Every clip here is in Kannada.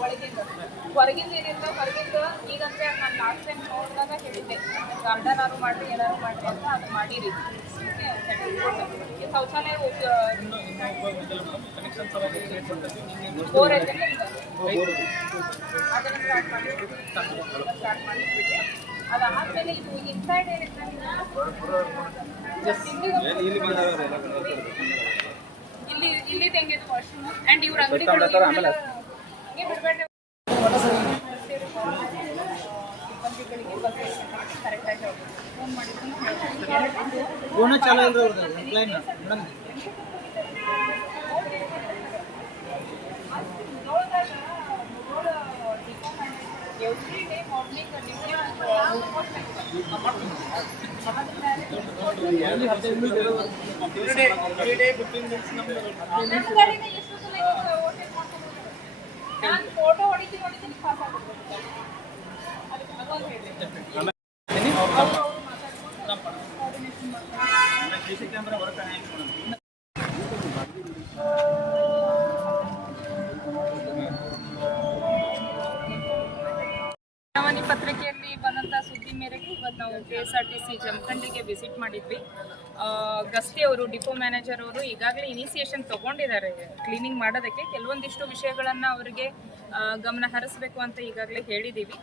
ಒಳಗಿಂದ ಹೊರಗಿಂದ ಏನಿಲ್ಲ ಹೊರಗಿಂದ ಈಗಂದ್ರೆ ನಾನು ಲಾಸ್ಟ್ ಟೈಮ್ ನೋಡಿದಾಗ ಹೇಳಿದ್ದೆ. ಗಾರ್ಡನ್ ಆರು ಮಾಡಿ ಏನಾರು ಮಾಡ್ರಿ ಅಂತ ಅದು ಮಾಡಿರಿ. ಈ ಶೌಚಾಲಯ ಬೋರ್ ಐತೆ ಅದನ್ನ ಸ್ಟಾರ್ಟ್ ಮಾಡಿ ಸ್ಟಾರ್ಟ್ ಮಾಡಿಬಿಟ್ಟೆ ಅದಾದ್ಮೇಲೆ ಇದು ಇನ್ಸೈಡ್ ಏನಿದೆ ಇಲ್ಲಿ ಇಲ್ಲಿ ವಾಶ್ರೂಮ್ ಅಂಡ್ ಇವ್ರ ಮಾಡಿದ್ರು. ಫೋನ್ ಚಾಲೂ ಇಲ್ರಿ ಅವ್ರದ್ದು ಎಂಪ್ಲಾಯ್ನ ಮೇಡಮ್ ಎವ್ರಿ ಡೇ ಮಾರ್ನಿಂಗ್ ನಾನು ನಾವು K S R T C ಜಮಖಂಡಿಗೆ visit ಮಾಡಿದ್ವಿ. ಗಸ್ತಿ ಅವರು ಡಿಪೋ ಮ್ಯಾನೇಜರ್ ಅವರು ಈಗಾಗಲೇ ಇನಿಷಿಯೇಷನ್ ತಗೊಂಡಿದ್ದಾರೆ. ಕ್ಲೀನಿಂಗ್ ಮಾಡೋದಕ್ಕೆ ಕೆಲವೊಂದಿಷ್ಟು ವಿಷಯಗಳನ್ನು ಅವರಿಗೆ ಗಮನ ಹರಿಸಬೇಕು ಅಂತ ಈಗಾಗಲೇ ಹೇಳಿದ್ದೀವಿ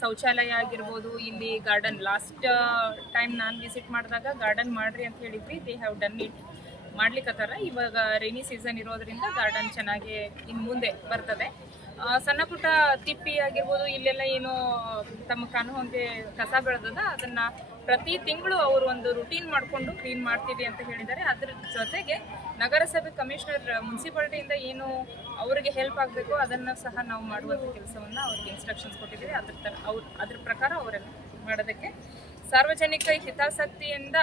ಶೌಚಾಲಯ ಆಗಿರ್ಬೋದು, ಇಲ್ಲಿ ಗಾರ್ಡನ್ ಲಾಸ್ಟ್ ಟೈಮ್ ನಾನು ವಿಸಿಟ್ ಮಾಡಿದಾಗ ಗಾರ್ಡನ್ ಮಾಡ್ರಿ ಅಂತ ಹೇಳಿದ್ವಿ. ದೇ ಹ್ಯಾವ್ ಡನ್ ಇಟ್ ಮಾಡ್ಲಿಕ್ಕತ್ತಾರ ಇವಾಗ ರೈನಿ ಸೀಸನ್ ಇರೋದ್ರಿಂದ ಗಾರ್ಡನ್ ಚೆನ್ನಾಗಿ ಇನ್ನು ಮುಂದೆ ಬರ್ತದೆ. ಸಣ್ಣ ಪುಟ್ಟ ತಿಪ್ಪಿ ಆಗಿರ್ಬೋದು, ಇಲ್ಲೆಲ್ಲ ಏನು ತಮ್ಮ ಕಾನೂನಿಗೆ ಕಸ ಬೆಳೆದದ, ಅದನ್ನ ಪ್ರತಿ ತಿಂಗಳು ಅವರು ಒಂದು ರುಟೀನ್ ಮಾಡಿಕೊಂಡು ಕ್ಲೀನ್ ಮಾಡ್ತೀವಿ ಅಂತ ಹೇಳಿದ್ದಾರೆ. ಅದ್ರ ಜೊತೆಗೆ ನಗರಸಭೆ ಕಮಿಷನರ್ ಮುನ್ಸಿಪಾಲ್ಟಿಯಿಂದ ಏನು ಅವರಿಗೆ ಹೆಲ್ಪ್ ಆಗಬೇಕು ಅದನ್ನು ಸಹ ನಾವು ಮಾಡುವಂಥ ಕೆಲಸವನ್ನು ಅವ್ರಿಗೆ ಇನ್ಸ್ಟ್ರಕ್ಷನ್ಸ್ ಕೊಟ್ಟಿದ್ದೀವಿ. ಅದ್ರ ತರ ಅವ್ರ, ಅದ್ರ ಪ್ರಕಾರ ಅವರೆಲ್ಲ ಮಾಡೋದಕ್ಕೆ ಸಾರ್ವಜನಿಕ ಹಿತಾಸಕ್ತಿಯಿಂದ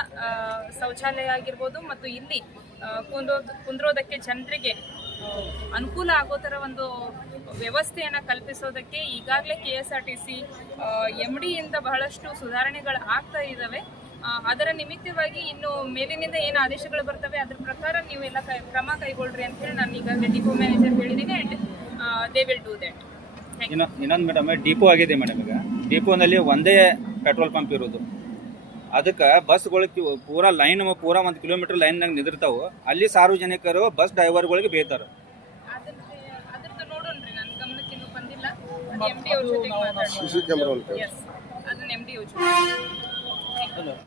ಶೌಚಾಲಯ ಆಗಿರ್ಬೋದು ಮತ್ತು ಇಲ್ಲಿ ಕುಂದೋದ ಕುಂದ್ರೋದ್ ಕುಂದ್ರೋದಕ್ಕೆ ಜನರಿಗೆ ಅನುಕೂಲ ಆಗೋ ಥರ ಒಂದು ವ್ಯವಸ್ಥೆಯನ್ನು ಕಲ್ಪಿಸೋದಕ್ಕೆ ಈಗಾಗಲೇ K S R T C M ಡಿಯಿಂದ ಬಹಳಷ್ಟು ಸುಧಾರಣೆಗಳು ಆಗ್ತಾ ಇದ್ದಾವೆ. ಅದರ ನಿಮಿತ್ತವಾಗಿ ಇನ್ನು ಮೇಲಿನಿಂದ ಏನು ಆದೇಶಗಳು ಬರ್ತವೆ, ಅದ್ರ ಪ್ರಕಾರ ನೀವೆಲ್ಲ ಕೈ, ಕ್ರಮ ಕೈಗೊಳ್ಳ್ರಿ ಅಂತ ಹೇಳಿ ನಾನು ಈಗಾಗಲೇ ಡಿಪೋ ಮ್ಯಾನೇಜರ್ ಹೇಳಿದ್ದೀನಿ and they will do that ಇನ್ನೊಂದು ಮೇಡಮ್, ಡಿಪೋ ಆಗಿದೆ ಮೇಡಮ್ ಈಗ. ಡಿಪೋನಲ್ಲಿ ಒಂದೇ ಪೆಟ್ರೋಲ್ ಪಂಪ್ ಇರೋದು. ಅದಕ್ಕೆ ಬಸ್ಗಳಿಗೆ ಪೂರಾ ಲೈನ್ ಪೂರಾ ಒಂದು ಕಿಲೋಮೀಟರ್ ಲೈನ್ನಾಗ ನಿಂದಿರ್ತಾವೆ. ಅಲ್ಲಿ ಸಾರ್ವಜನಿಕರು ಬಸ್ ಡ್ರೈವರ್ಗಳಿಗೆ ಬೇಯ್ತಾರೆ.